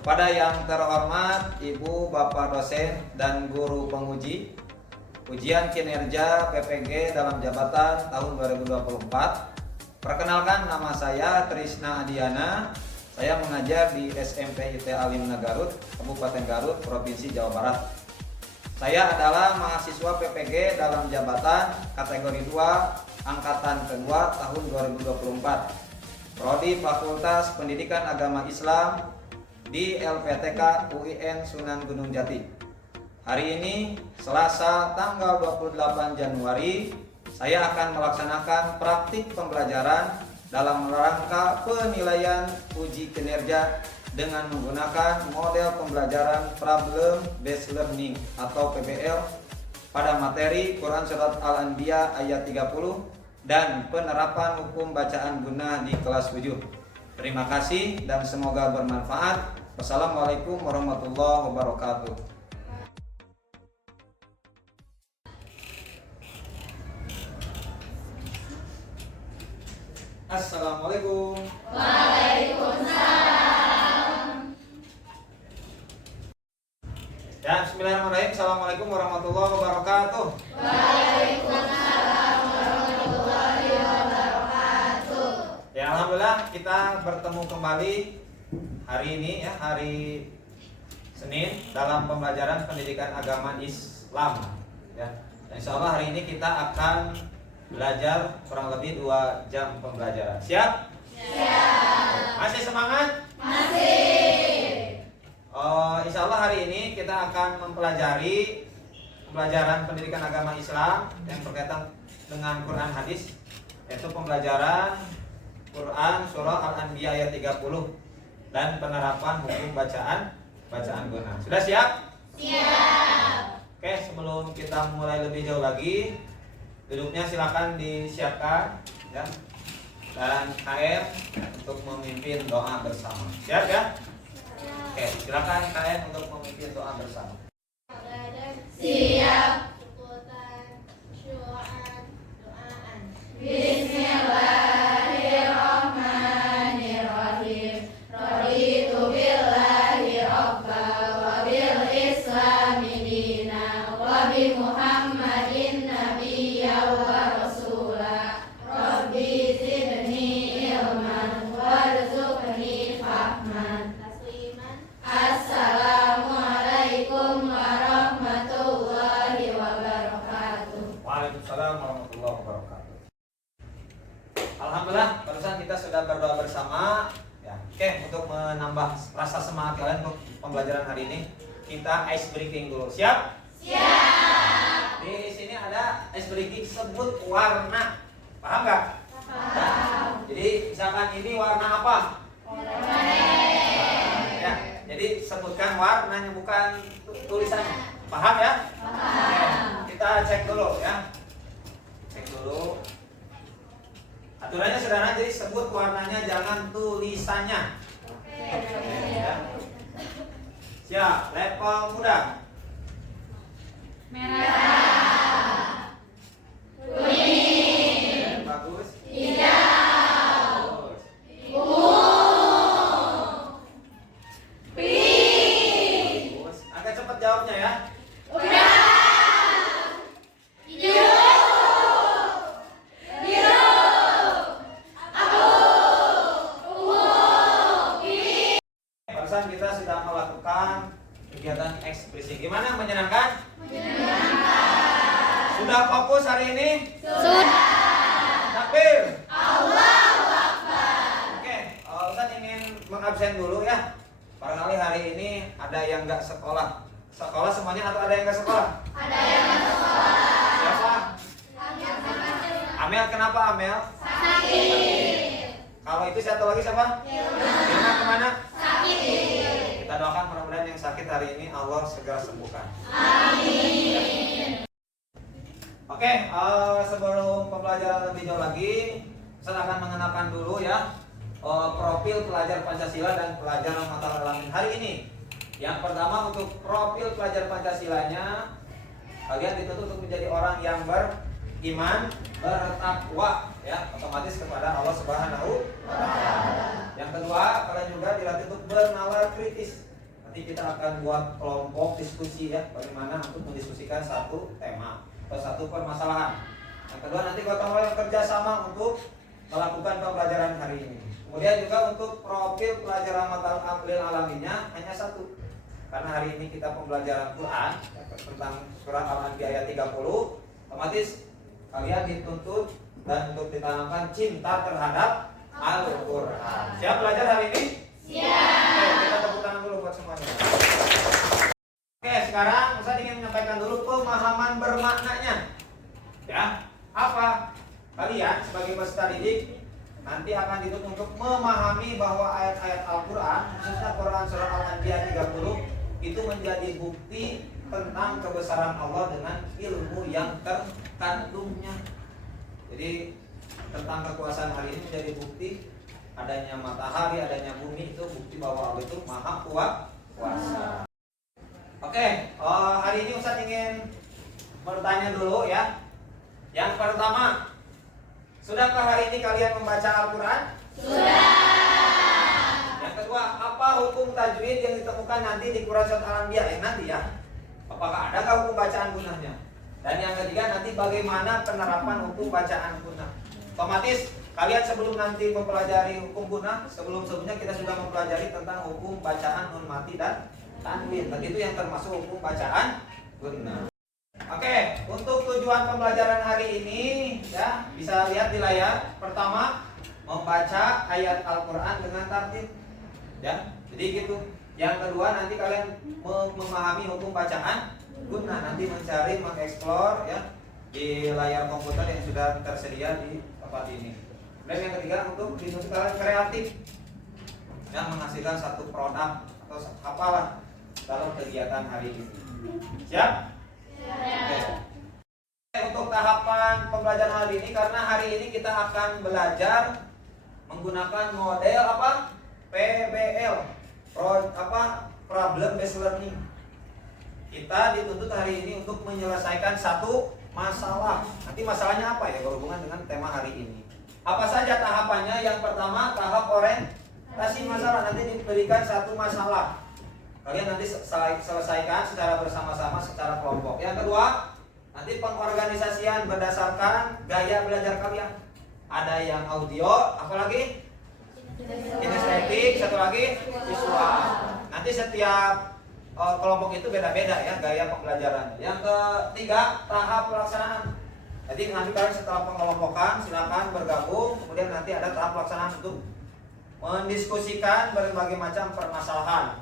Kepada yang terhormat Ibu Bapak dosen dan guru penguji ujian kinerja PPG dalam jabatan tahun 2024. Perkenalkan, nama saya Trisna Adiana. Saya mengajar di SMP IT Alimna Garut, Kabupaten Garut, Provinsi Jawa Barat. Saya adalah mahasiswa PPG dalam jabatan kategori 2 angkatan kedua tahun 2024. Prodi Fakultas Pendidikan Agama Islam di LPTK UIN Sunan Gunung Jati. Hari ini Selasa tanggal 28 Januari, saya akan melaksanakan praktik pembelajaran dalam rangka penilaian uji kinerja dengan menggunakan model pembelajaran Problem Based Learning atau PBL pada materi Quran Surat Al-Anbiya ayat 30 dan penerapan hukum bacaan guna di kelas 7. Terima kasih dan semoga bermanfaat. Wassalamualaikum warahmatullahi wabarakatuh. Assalamualaikum. Waalaikumsalam. Dan bismillahirrahmanirrahim. Assalamualaikum warahmatullahi wabarakatuh. Waalaikumsalam warahmatullahi wabarakatuh. Ya, alhamdulillah kita bertemu kembali hari ini ya, hari Senin dalam pembelajaran pendidikan agama Islam ya. Dan insya Allah hari ini kita akan belajar kurang lebih 2 jam pembelajaran. Siap? Siap. Masih semangat? Masih. Insya Allah hari ini kita akan mempelajari pembelajaran pendidikan agama Islam yang berkaitan dengan Quran hadis, yaitu pembelajaran Quran surah Al-Anbiya ayat 30 dan penerapan hukum bacaan guna. Sudah siap? Siap. Oke, sebelum kita mulai lebih jauh lagi, duduknya silakan disiapkan ya. Dan KM untuk memimpin doa bersama. Siap ya? Oke, silakan KM untuk memimpin doa bersama. Siap. Bismillahirrahmanirrahim. Raditu billahi rabba wa bil islami dina wa bi Muhammadin nabiyya wa rasula. Rabbi zidni ilman warzuqni fahman. Assalamualaikum warahmatullahi wabarakatuh. Waalaikumsalam warahmatullahi wabarakatuh. Alhamdulillah, barusan kita sudah berdoa bersama ya. Oke, untuk menambah rasa semangat kalian untuk pembelajaran hari ini, kita ice breaking dulu. Siap? Siap. Di sini ada ice breaking, sebut warna. Paham nggak? Paham. Jadi misalkan ini warna apa? Merah. Ya, jadi sebutkan warnanya, bukan tulisannya. Paham ya? Paham. Oke, kita cek dulu ya. Cek dulu. Aturannya sederhana, jadi sebut warnanya, jangan tulisannya. Ya. Siap, level muda. Merah. Kuning. Bagus. Hijau. Bagus. Ungu. Pink. Bagus. Agak cepat jawabnya ya. Udah. Hijau. Biru. Abu. Ungu. Pink. Barusan kita sudah melakukan kegiatan ekspresi. Gimana, menyenangkan? Menyenangkan. Sudah fokus hari ini? Sudah. Takbir. Allahu Akbar. Oke, Ustaz ingin mengabsen dulu ya. Barangkali hari ini ada yang nggak sekolah. Sekolah semuanya atau ada yang nggak sekolah? Ada yang masuk sekolah. Siapa? Amel, kenapa Amel? Sakit. Kalau itu satu lagi siapa? Hilna kemana? Sakit. Kita doakan mudah-mudahan yang sakit hari ini Allah segera sembuhkan. Amin. Oke, sebelum pembelajaran lebih jauh lagi, saya akan mengenalkan dulu ya profil pelajar Pancasila dan pelajar mata alamin hari ini. Yang pertama, untuk profil pelajar Pancasilanya, kalian dituntut untuk menjadi orang yang beriman, bertakwa, ya, otomatis kepada Allah Subhanahu wa Ta'ala. Yang kedua, kalian juga dilatih untuk bernalar kritis. Nanti kita akan buat kelompok diskusi ya, bagaimana untuk mendiskusikan satu tema atau satu permasalahan. Yang kedua nanti gotong royong kerja sama untuk melakukan pembelajaran hari ini. Kemudian juga untuk profil pelajaran mata ambil alaminya hanya satu. Karena hari ini kita pembelajaran Quran tentang surat Al-Anbiya ayat 30, otomatis kalian dituntut dan untuk ditanamkan cinta terhadap Al-Quran. Siap belajar hari ini? Siap. Oke, kita tepuk tangan dulu buat semuanya. Oke, sekarang Ustaz ingin menyampaikan dulu pemahaman bermaknanya. Ya, apa? Kalian sebagai peserta didik nanti akan dituntut untuk memahami bahwa ayat-ayat Al-Quran, khususnya Quran surah Al-Anbiya 30, itu menjadi bukti tentang kebesaran Allah dengan ilmu yang terkandungnya. Jadi tentang kekuasaan hari ini menjadi bukti adanya matahari, adanya bumi, itu bukti bahwa Allah itu maha kuasa. Oke, hari ini Ustaz ingin bertanya dulu ya. Yang pertama, sudahkah hari ini kalian membaca Al-Quran? Sudah. Yang kedua, apa hukum tajwid yang ditemukan nanti di Quran surat Al-Anbiya nanti ya? Apakah adakah hukum bacaan gunahnya? Dan yang ketiga, nanti bagaimana penerapan hukum bacaan gunah? Otomatis kalian sebelum nanti mempelajari hukum gunah, sebelumnya kita sudah mempelajari tentang hukum bacaan nun mati dan tanwin. Dan itu yang termasuk hukum bacaan gunah. Oke, untuk tujuan pembelajaran hari ini ya, bisa lihat di layar. Pertama, membaca ayat Al-Quran dengan tartil. Ya, jadi gitu. Yang kedua, nanti kalian memahami hukum bacaan guna, nanti mencari, mengeksplor ya di layar komputer yang sudah tersedia di tempat ini. Dan yang ketiga, untuk dituntut kalian kreatif yang menghasilkan satu produk atau apalah dalam kegiatan hari ini. Siap? Oke. Untuk tahapan pembelajaran hari ini, karena hari ini kita akan belajar menggunakan model apa? PBL, problem based learning. Kita dituntut hari ini untuk menyelesaikan satu masalah. Nanti masalahnya apa ya berhubungan dengan tema hari ini. Apa saja tahapannya? Yang pertama, tahap orientasi masalah. Nanti diberikan satu masalah. Kalian nanti selesaikan secara bersama-sama, secara kelompok. Yang kedua, nanti pengorganisasian berdasarkan gaya belajar kalian. Ada yang audio, apalagi kinestetik, satu lagi visual. Nanti setiap kelompok itu beda-beda ya gaya pembelajarannya. Yang ketiga, tahap pelaksanaan. Jadi nanti kalian setelah pengelompokan silakan bergabung. Kemudian nanti ada tahap pelaksanaan untuk mendiskusikan berbagai macam permasalahan.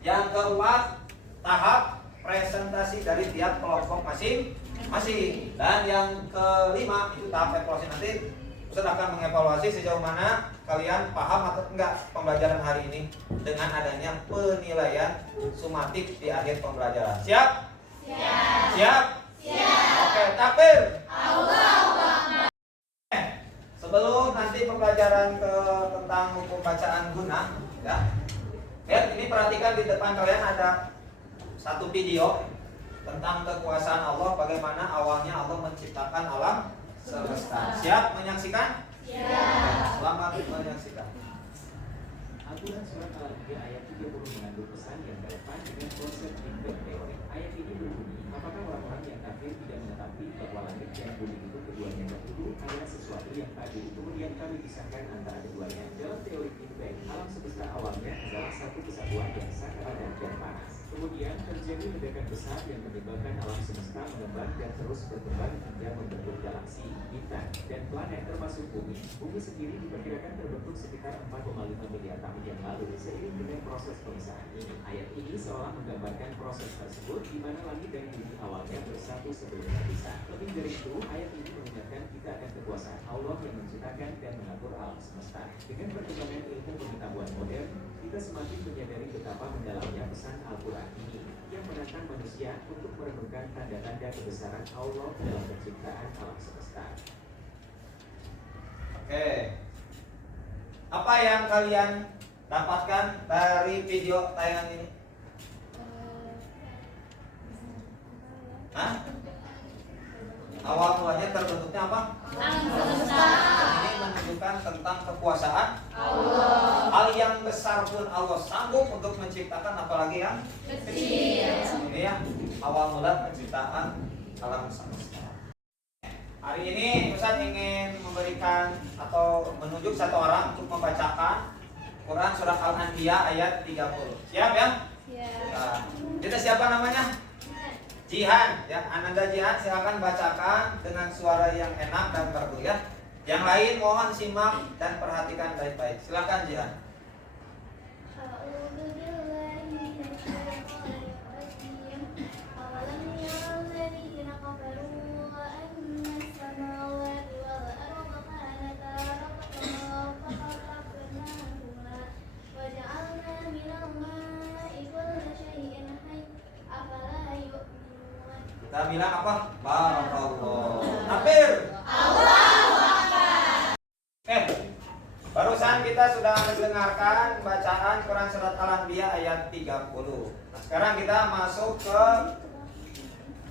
Yang keempat, tahap presentasi dari tiap kelompok masing-masing. Dan yang kelima, itu tahap evaluasi. Nanti Ustaz akan mengevaluasi sejauh mana kalian paham atau enggak pembelajaran hari ini dengan adanya penilaian sumatif di akhir pembelajaran. Siap? Siap. Siap? Siap. Oke, takbir. Allahu Akbar. Sebelum nanti pembelajaran tentang hukum bacaan guna, ya. Lihat ini, perhatikan di depan kalian ada satu video tentang kekuasaan Allah, bagaimana awalnya Allah menciptakan alam semesta. Siap menyaksikan? Siap. Selamat menyaksikan. Al-Quran surat Al-Anbiya ayat 30 mengandung pesan yang relevan dengan konsep dan teori. Ayat ini berbunyi, apakah orang-orang yang kafir tidak mengetahui bahwa langit dan bumi itu keduanya dahulu adalah sesuatu yang tak dulu kemudian kami pisahkan antara keduanya. Dalam teori Big Bang, alam semesta awalnya adalah satu kesatuan yang sangat padat dan panas. Kemudian terjadi ledakan besar yang menyebabkan alam semesta mengembang dan terus berkembang hingga membentuk galaksi, bintang, dan planet termasuk bumi. Bumi sendiri diperkirakan terbentuk sekitar 4,5 miliar tahun yang lalu. Seiring dengan proses pemisahan ini, ayat ini seolah menggambarkan proses tersebut di mana langit dan bumi awalnya bersatu sebelum terpisah. Lebih dari itu, ayat ini mengingatkan kita akan kekuasaan Allah yang menciptakan dan mengatur alam semesta. Dengan perkembangan ilmu pengetahuan modern, kita semakin menyadari betapa mendalamnya pesan Al-Quran ini yang menantang manusia untuk merenungkan tanda-tanda kebesaran Allah dalam penciptaan alam semesta. Oke. Apa yang kalian dapatkan dari video tayangan ini? Hah? Awal mulanya terbentuknya apa? Alam semesta. Ini menunjukkan tentang kekuasaan Allah. Hal yang besar pun Allah sanggup untuk menciptakan, apalagi yang Kecil. Ini ya awal mula penciptaan alam semesta. Hari ini Ustaz ingin memberikan atau menunjuk satu orang untuk membacakan Quran Surah Al-Anbiya ayat 30. Siap ya? Nah, kita siapa namanya? Jihan ya, Ananda Jihan, silakan bacakan dengan suara yang enak dan merdu ya. Yang lain mohon simak dan perhatikan baik-baik. Silakan Jihan. Kita bilang apa? Barakallah. Takbir. Barusan kita sudah mendengarkan bacaan Quran Surat Al-Anbiya ayat 30. Nah, sekarang kita masuk ke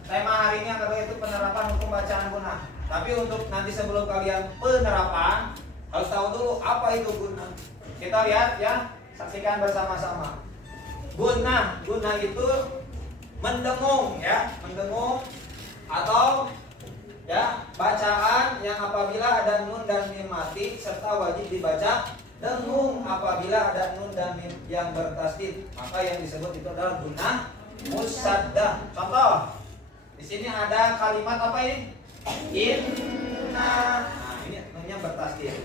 tema hari ini, yang kedua itu penerapan hukum bacaan gunah. Tapi untuk nanti sebelum kalian penerapan, harus tahu dulu apa itu gunah. Kita lihat ya, saksikan bersama-sama. Gunah itu mendengung ya, mendengung atau ya bacaan yang apabila ada nun dan mim mati serta wajib dibaca dengung apabila ada nun dan mim yang bertasdid, maka yang disebut itu adalah gunah musaddah. Contoh di sini ada kalimat apa ini? Inna. Nah, ini nunnya bertasdid.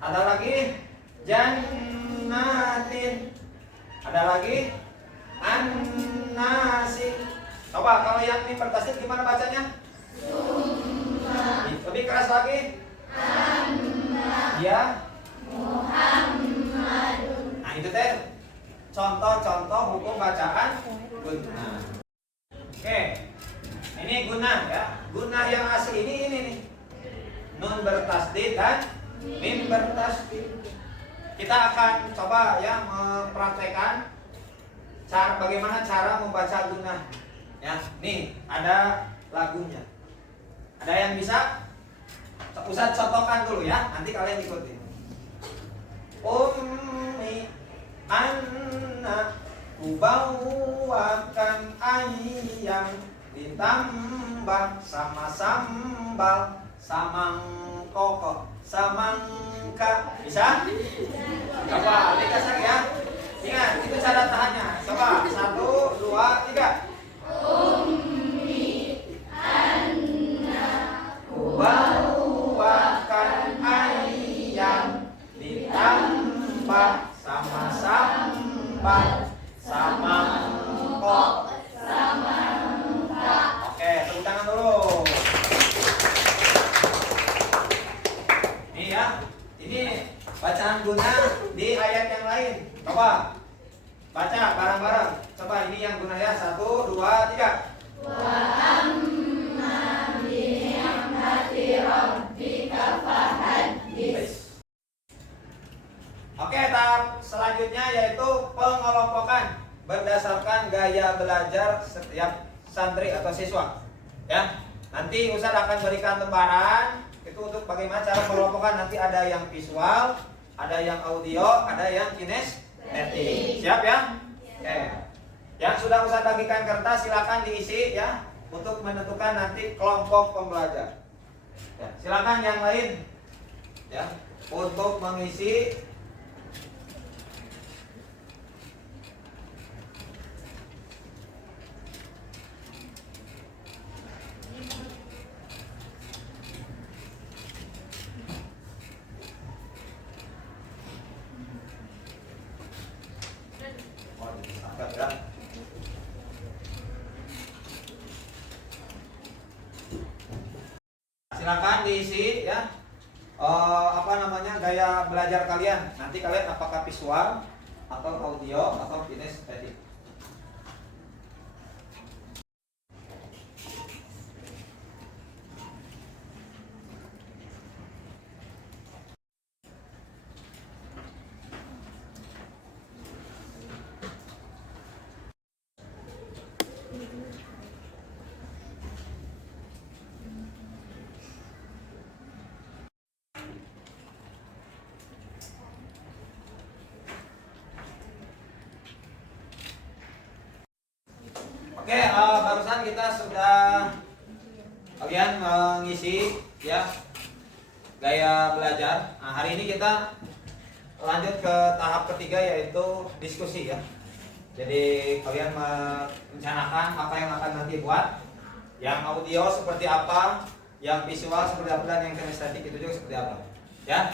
Ada lagi jannatin. Ada lagi an-nasi. Coba kalau yang mim bertasdid gimana bacanya? Lebih keras lagi. Ya. Muhammadun. Nah itu teh contoh-contoh hukum bacaan gunah. Oke, ini gunah ya. Gunah yang asli ini nih. Nun bertasdid dan mim bertasdid. Kita akan coba ya mempraktekkan bagaimana cara membaca gunah. Ya, nih ada lagunya. Ada yang bisa? Ustaz contohkan dulu ya, nanti kalian ikuti. Ummi anna kubawakan ayam ditambah sama sambal samangkoko samangka. Bisa? Coba dikasih ya. Ingat, itu cara tahannya. Coba 1, 2, 3. Bawakan ayam ditambah sama sambal sama kok sama. Oke, tepuk tangan dulu. Ini ya, ini bacaan gunah di ayat yang lain. Coba baca bareng-bareng. Coba ini yang gunah ya, 1, 2, 3. Oke, tahap selanjutnya yaitu pengelompokan berdasarkan gaya belajar setiap santri atau siswa. Ya, nanti Ustaz akan berikan lembaran itu untuk bagaimana cara mengelompokkan. Nanti ada yang visual, ada yang audio, ada yang kinestetik. Siap ya? Oke. Yang sudah Ustaz bagikan kertas silakan diisi ya untuk menentukan nanti kelompok pembelajar. Ya, silakan yang lain ya untuk mengisi. Silakan diisi ya gaya belajar kalian. Nanti kalian apakah visual atau audio atau kinestetik. Oke, barusan kita sudah kalian mengisi ya gaya belajar. Nah, hari ini kita lanjut ke tahap ketiga yaitu diskusi ya. Jadi kalian merencanakan apa yang akan nanti buat. Yang audio seperti apa, yang visual seperti apa, dan yang kinestetik itu juga seperti apa. Ya.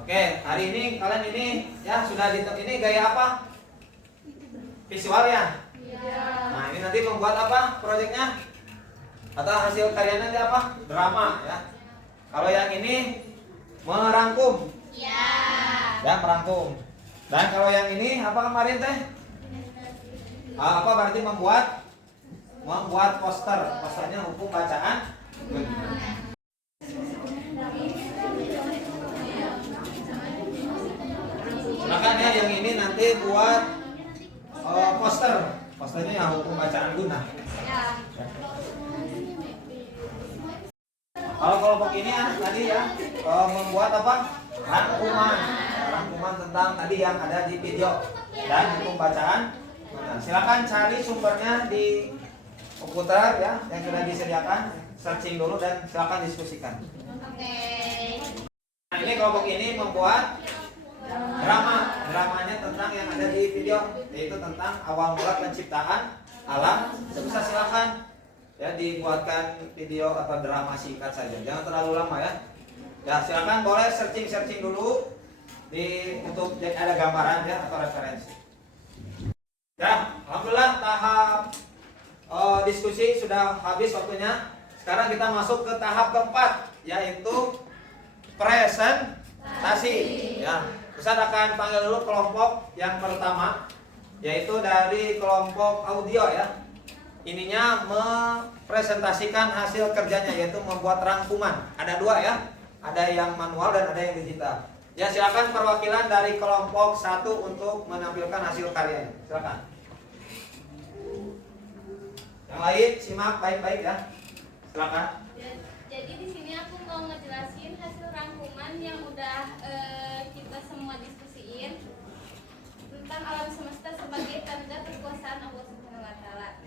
Oke, hari ini kalian ini ya sudah ini gaya apa? Visual ya. Nah, ini nanti membuat apa proyeknya? Atau hasil karyanya nanti apa? Drama ya. Kalau yang ini merangkum. Ya, merangkum. Dan kalau yang ini apa kemarin teh? Apa berarti membuat poster. Posternya hukum bacaan. Silakan ya yang ini nanti buat poster. Posternya yang hukum bacaan guna. Kalau kelompok ini ya tadi ya membuat apa? Rangkuman tentang tadi yang ada di video dan hukum bacaan. Nah, silakan cari sumbernya di komputer ya yang sudah disediakan, searching dulu dan silakan diskusikan. Nah, ini kelompok ini membuat dramanya tentang yang ada di video, yaitu tentang awal mula penciptaan alam. Bisa silakan ya dibuatkan video atau drama singkat saja, jangan terlalu lama ya. Ya silakan boleh searching dulu di untuk ada gambaran ya atau referensi. Ya, alhamdulillah tahap diskusi sudah habis waktunya. Sekarang kita masuk ke tahap keempat yaitu presentasi. Ya, Ustaz akan panggil dulu kelompok yang pertama yaitu dari kelompok audio ya. Ininya mempresentasikan hasil kerjanya yaitu membuat rangkuman. Ada dua ya, ada yang manual dan ada yang digital. Ya silakan perwakilan dari kelompok satu untuk menampilkan hasil karyanya. Silakan. Yang lain simak baik-baik ya. Silakan. Jadi di sini aku mau ngejelasin hasil rangkuman yang udah kita semua diskusiin tentang alam semesta sebagai tanda kekuasaan Allah Subhanahu wa taala.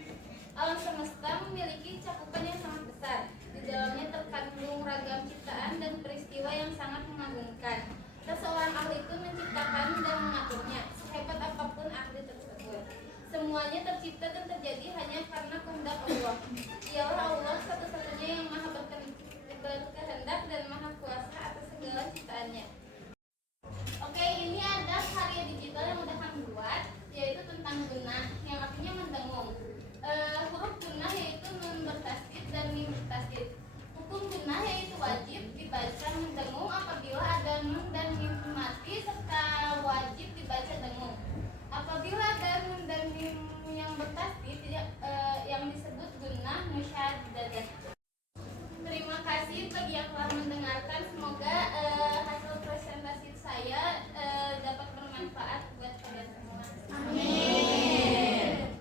Alam semesta memiliki cakupan yang sangat besar. Di dalamnya terkandung ragam ciptaan dan peristiwa yang sangat mengagumkan. Seseorang ahli itu menciptakan dan mengaturnya, sehebat apapun ahli tersebut. Semuanya tercipta dan terjadi hanya karena kehendak Allah. Ialah Allah satu-satunya yang maha berkehendak dan maha kuasa atas segala ciptaannya. Oke, ini ada karya digital yang udah kami buat, yaitu tentang gunah, yang artinya mendengung. Huruf gunah yaitu nun bertasdid dan mim bertasdid. Hukum gunah yaitu wajib dibaca mendengung apabila ada nun dan mim mati serta wajib dibaca dengung. Apabila ada nun dan mim yang bertasdid yang disebut gunah musyaddadah. Terima kasih bagi yang telah mendengarkan. Semoga hasil presentasi saya dapat bermanfaat buat kalian semua. Amin.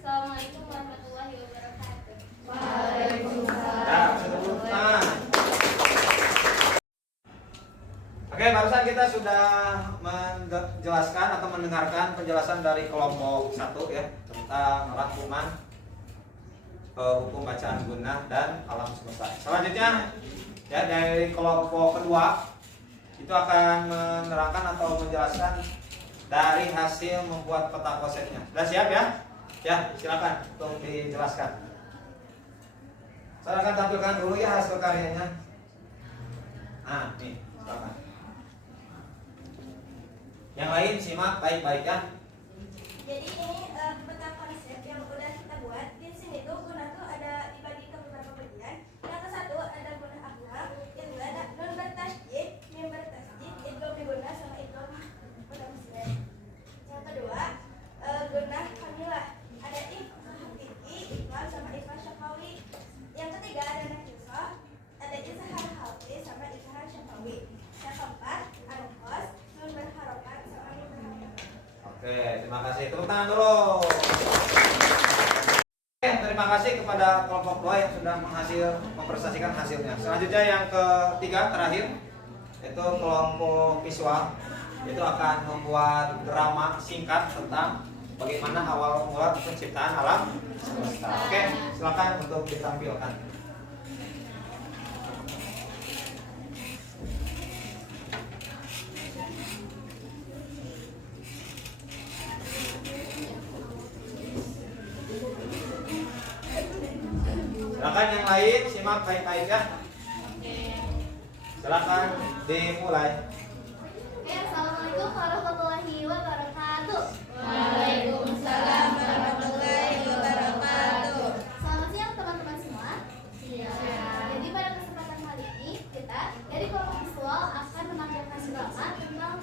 Assalamualaikum warahmatullahi wabarakatuh. Waalaikumsalam. Oke, barusan kita sudah menjelaskan atau mendengarkan penjelasan dari kelompok satu ya tentang rangkuman hukum bacaan gunah dan alam semesta. Selanjutnya ya dari kelompok kedua itu akan menerangkan atau menjelaskan dari hasil membuat peta konsepnya. Sudah siap ya? Ya, silakan untuk dijelaskan. Saya akan tampilkan dulu ya hasil karyanya. Nah, nih, silakan. Yang lain simak baik-baik ya. Jadi ini peta konsep yang udah kita buat. Di sini tuh guna tuh ada dibagi ke beberapa bagian. Yang ke satu ada guna akhlak, yang kedua ada nun bertasydid, mim bertasydid, idgham diguna sama idgham pada muslim. Yang kedua guna kamilah, ada ifrah hakiki, iklan sama ifrah syafawi. Yang ketiga ada nakisah, ada izhar halqi sama izhar syafawi. Yang keempat al-khas, nun berharokat sama mim berharokat. Oke, terima kasih. Tepuk tangan dulu. Oke, terima kasih kepada kelompok 2 yang sudah mempresentasikan hasilnya. Selanjutnya yang ketiga terakhir yaitu kelompok visual. Itu akan membuat drama singkat tentang bagaimana awal mula penciptaan alam semesta. Oke, silakan untuk ditampilkan. Silakan yang lain simak baik-baik ya. Silakan dimulai. Assalamualaikum warahmatullahi wabarakatuh. Waalaikumsalam warahmatullahi wabarakatuh. Selamat siang teman-teman semua. Jadi pada kesempatan kali ini kita dari kelompok visual akan menampilkan drama tentang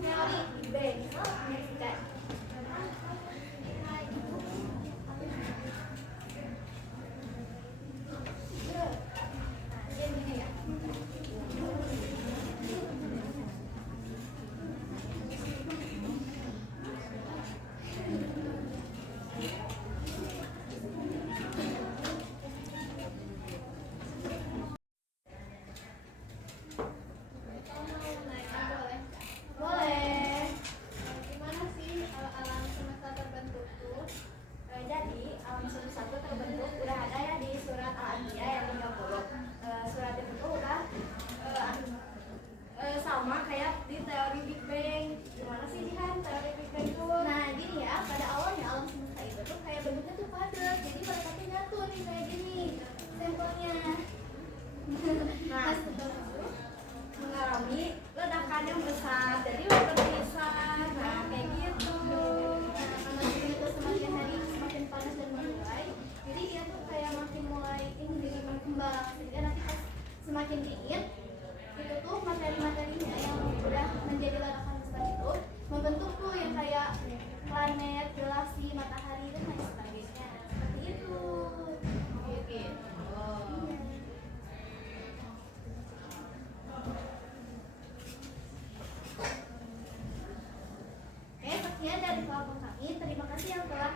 teori Big Bang. Selamat menyaksikan. Jadi gini ya. Boleh. Gimana sih alam semesta terbentuk tuh? Jadi alam semesta itu terbentuk udah ada ya di surat Al-Anbiya yang 30. Surat itu tuh udah sama kayak di teori Big Bang. Gimana sih Jihan teori Big Bang itu? Nah gini ya, pada awalnya alam semesta itu tuh kayak bentuknya tuh padat. Jadi mereka tuh nyatu nih kayak gini sampelnya. Nah setelah itu mengalami ledakan yang besar, jadi berpisah. Nah kayak gitu. Nah karena itu semakin hari semakin panas dan mengurai, jadi dia tuh kayak makin mulai ini berkembang, sehingga nanti pas semakin dingin itu tuh materi-materinya yang udah menjadi ledakan besar itu membentuk tuh yang kayak planet, galaksi, matahari dan lain sebagainya. Seperti itu. Gitu. Oke, sekian dari kelompok kami. Terima kasih yang telah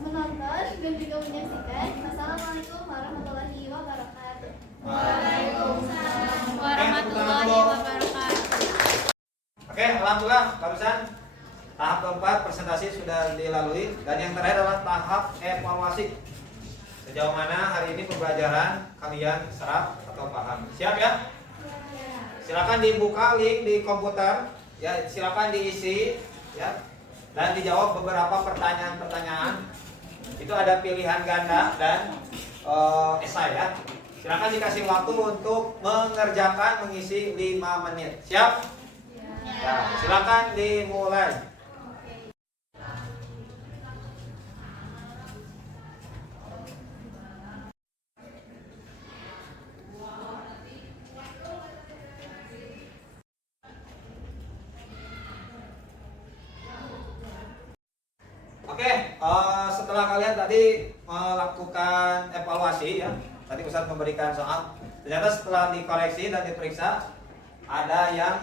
menonton dan juga menyaksikan. Wassalamualaikum warahmatullahi wabarakatuh. Waalaikumsalam warahmatullahi wabarakatuh. Oke, alhamdulillah barusan tahap keempat presentasi sudah dilalui dan yang terakhir adalah tahap evaluasi. Sejauh mana hari ini pembelajaran kalian serap atau paham? Siap ya? Silakan dibuka link di komputer, ya silakan diisi, ya dan dijawab beberapa pertanyaan-pertanyaan. Itu ada pilihan ganda dan esai ya. Silakan dikasih waktu untuk mengerjakan mengisi 5 menit. Siap? Ya, silakan dimulai. Oke, setelah kalian tadi melakukan evaluasi ya, tadi Ustadz memberikan soal. Ternyata setelah dikoreksi dan diperiksa, ada yang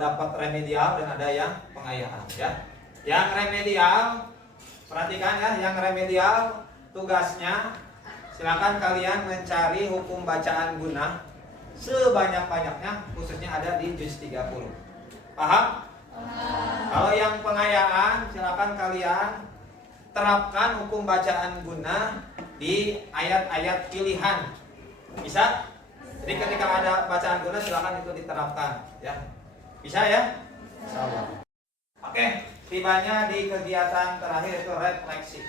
dapat remedial dan ada yang pengayaan ya. Yang remedial, perhatikan ya, yang remedial tugasnya silakan kalian mencari hukum bacaan guna sebanyak-banyaknya, khususnya ada di juz 30. Paham? Kalau yang pengayaan, silakan kalian terapkan hukum bacaan guna di ayat-ayat pilihan. Bisa? Jadi ketika ada bacaan guna, silakan itu diterapkan, ya. Bisa ya? Insyaallah. Oke, tibanya di kegiatan terakhir itu refleksi.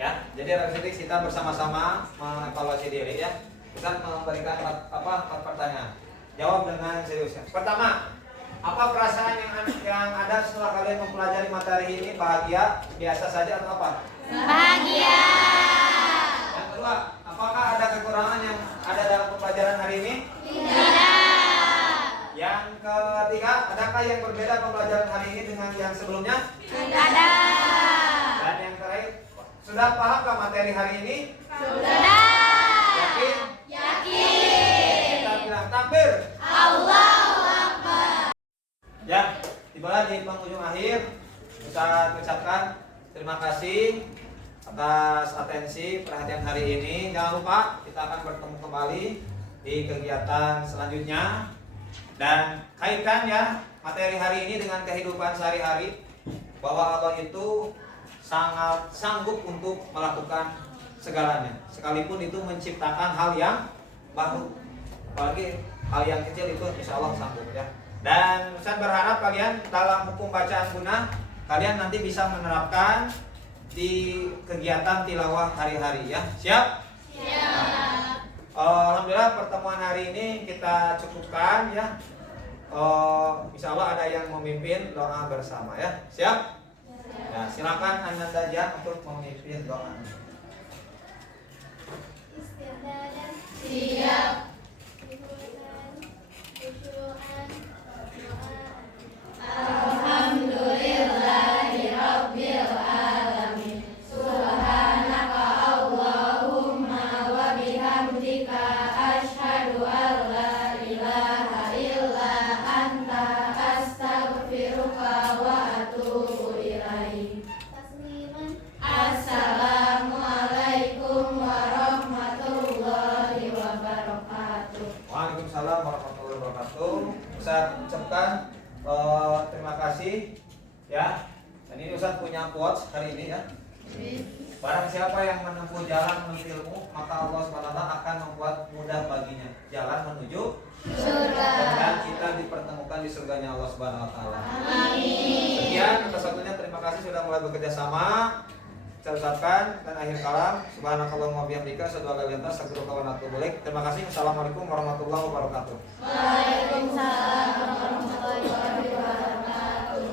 Ya, jadi refleksi kita bersama-sama mengevaluasi diri ya. Kita memberikan 4 pertanyaan. Jawab dengan serius. Pertama, apa perasaan yang ada setelah kalian mempelajari materi ini? Bahagia, biasa saja atau apa? Bahagia. Yang kedua, apakah ada kekurangan yang ada dalam pembelajaran hari ini? Tidak. Yang ketiga, adakah yang berbeda pembelajaran hari ini dengan yang sebelumnya? Tidak ada. Dan yang terakhir, sudah pahamkah materi hari ini? Sudah. Yakin? Yakin. Kita bilang takbir. Allahu Akbar. Ya, tibalah di penghujung akhir. Kita ucapkan terima kasih atas atensi perhatian hari ini. Jangan lupa kita akan bertemu kembali di kegiatan selanjutnya dan kaitkan ya materi hari ini dengan kehidupan sehari-hari. bahwa Allah itu sangat sanggup untuk melakukan segalanya, sekalipun itu menciptakan hal yang baru, apalagi hal yang kecil itu insya Allah sanggup ya. Dan Ustaz berharap kalian dalam hukum bacaan gunah kalian nanti bisa menerapkan di kegiatan tilawah hari-hari ya. Siap? Siap. Alhamdulillah pertemuan hari ini kita cukupkan ya. Insya Allah ada yang memimpin doa bersama ya. Siap? Ya, silakan Ananda Jah untuk memimpin doa. Istiqdadan, Siap. Ikhwatan, Khusyu'an, Doaan. Alhamdulillahi Rabbil Alamin. Subhanaka Allahumma wa bihamdika asyhadu an la ilaha illa anta astaghfiruka wa atubu ilaik. Tasliman, Assalamualaikum warahmatullahi wabarakatuh. Waalaikumsalam warahmatullahi wabarakatuh. Ustaz ucapkan terima kasih ya. Dan ini Ustaz punya quotes hari ini ya. Barang siapa yang menempuh jalan menuju ilmu, maka Allah SWT akan membuat mudah baginya jalan menuju Surga. dan kita dipertemukan di surganya Allah SWT. Amin. Sekian atas waktunya, terima kasih sudah mulai bekerja sama. Saya ucapkan dan akhir kalam subhanakallahumma bihamdika asyhadu an la ilaha illa anta astaghfiruka wa atubu ilaik. Terima kasih. Assalamualaikum warahmatullahi wabarakatuh. Waalaikumsalam warahmatullahi wabarakatuh.